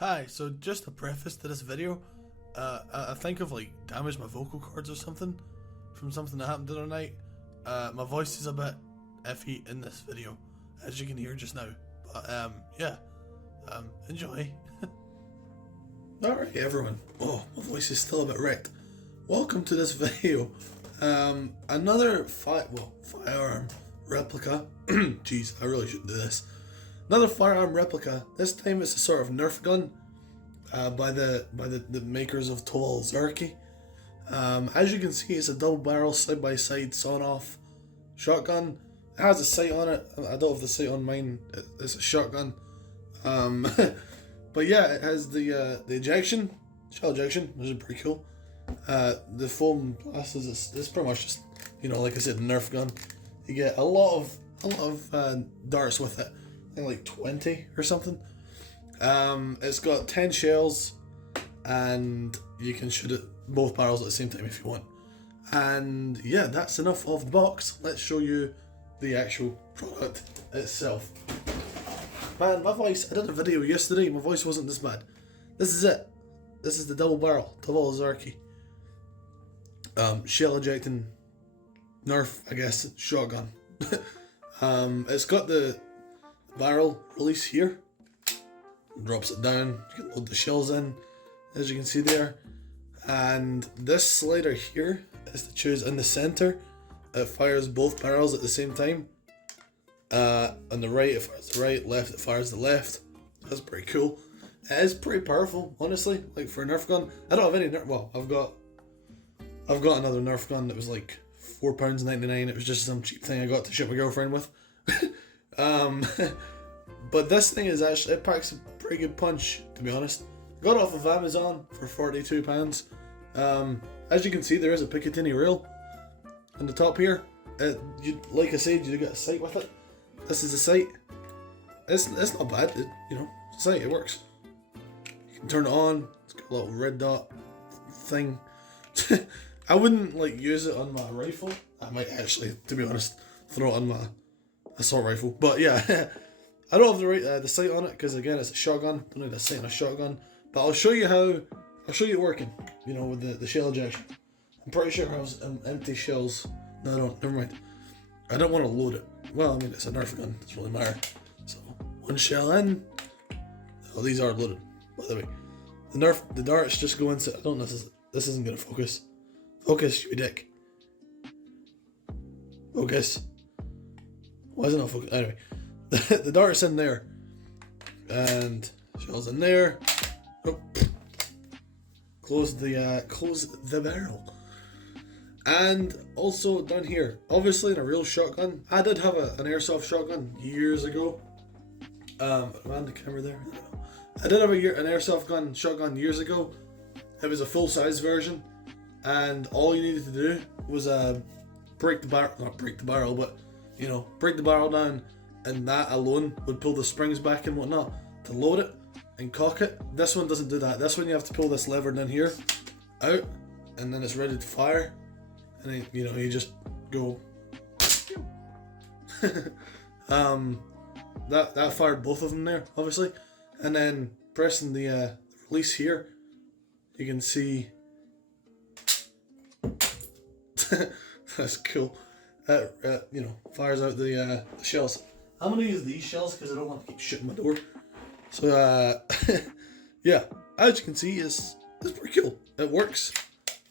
Hi, so just a preface to this video, I think I've like damaged my vocal cords or something from something that happened the other night. My voice is a bit iffy in this video, as you can hear just now. But yeah, enjoy. Alright everyone, my voice is still a bit wrecked. Welcome to this video. Another firearm replica. Jeez, I really shouldn't do this. Another firearm replica. This time it's a sort of Nerf gun by the makers of Tovol Zerky. As you can see, it's a double barrel side by side sawn off shotgun. It has a sight on it. I don't have the sight on mine. It's a shotgun. But yeah, it has the ejection, shell ejection, which is pretty cool. The foam blast is pretty much just, like I said, a Nerf gun. You get a lot of darts with it. I think like 20 or something. It's got 10 shells, and you can shoot it both barrels at the same time if you want. And yeah, that's enough of the box. Let's show you the actual product itself. Man, my voice, I did a video yesterday, my voice wasn't this bad. This is it. This is the double barrel Tovol Zerky. Shell ejecting Nerf, I guess, shotgun. It's got the barrel release here. Drops it down, you can load the shells in, as you can see there. And this slider here is to choose in the center. It fires both barrels at the same time. On the right it fires the right, left it fires the left. That's pretty cool. It is pretty powerful, honestly, like for a Nerf gun. I don't have any Nerf, well, I've got another Nerf gun that was like £4.99. It was just some cheap thing I got to shoot my girlfriend with. But this thing is actually, it packs a pretty good punch, to be honest. Got it off of Amazon for £42. As you can see, there is a Picatinny rail on the top here. Like I said, you get a sight with it. This is the sight. It's not bad. It's a sight. It works. You can turn it on. It's got a little red dot thing. I wouldn't use it on my rifle. I might actually, to be honest, throw it on my assault rifle. But yeah, I don't have the sight on it because again it's a shotgun. Don't need a sight on a shotgun. But I'll show you it working. With the shell ejection. I'm pretty sure I have empty shells. No, I don't. Never mind. I don't want to load it. Well, I mean, it's a Nerf gun. It doesn't really matter. So, one shell in. Oh, these are loaded, by the way. The darts just go into. I don't know. This isn't gonna focus. Focus, you dick. Focus. Why is it not focus? Anyway, the dart's in there, and shells in there. Oh. Close the barrel. And also down here, obviously in a real shotgun, I did have an airsoft shotgun years ago. Around the camera there. I did have an airsoft shotgun years ago. It was a full size version, and all you needed to do was break the barrel, but break the barrel down, and that alone would pull the springs back and whatnot to load it and cock it. This one doesn't do that. This one you have to pull this lever down here out, and then it's ready to fire. And then, you just go. That fired both of them there, obviously. And then pressing the release here, you can see. That's cool. Fires out the shells. I'm gonna use these shells because I don't want to keep shooting my door. So yeah, as you can see, it's pretty cool. It works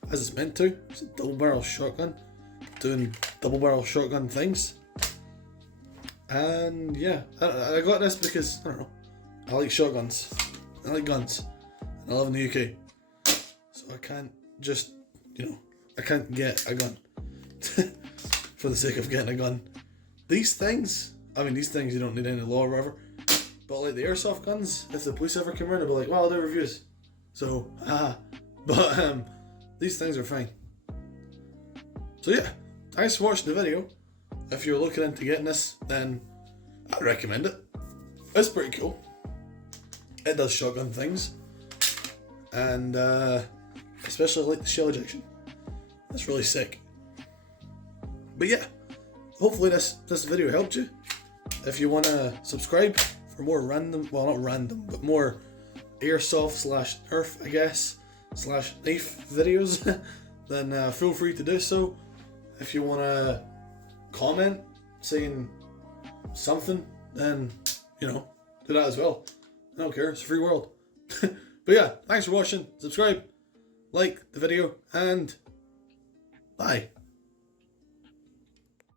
as it's meant to. It's a double barrel shotgun doing double barrel shotgun things. And yeah, I got this because I don't know, I like shotguns, I like guns, and I live in the UK, so I can't just I can't get a gun for the sake of getting a gun. These things you don't need any law or whatever. But like the airsoft guns, if the police ever come around, they'll be like, well, I'll do reviews. So, but these things are fine. So yeah, thanks for watching the video. If you're looking into getting this, then I'd recommend it. It's pretty cool. It does shotgun things. And especially like the shell ejection. That's really sick. But yeah, hopefully this video helped you. If you want to subscribe for more random, well not random, but more airsoft slash Nerf, I guess, slash knife videos, then feel free to do so. If you want to comment saying something, then, you know, do that as well. I don't care, it's a free world. But yeah, thanks for watching, subscribe, like the video, and bye.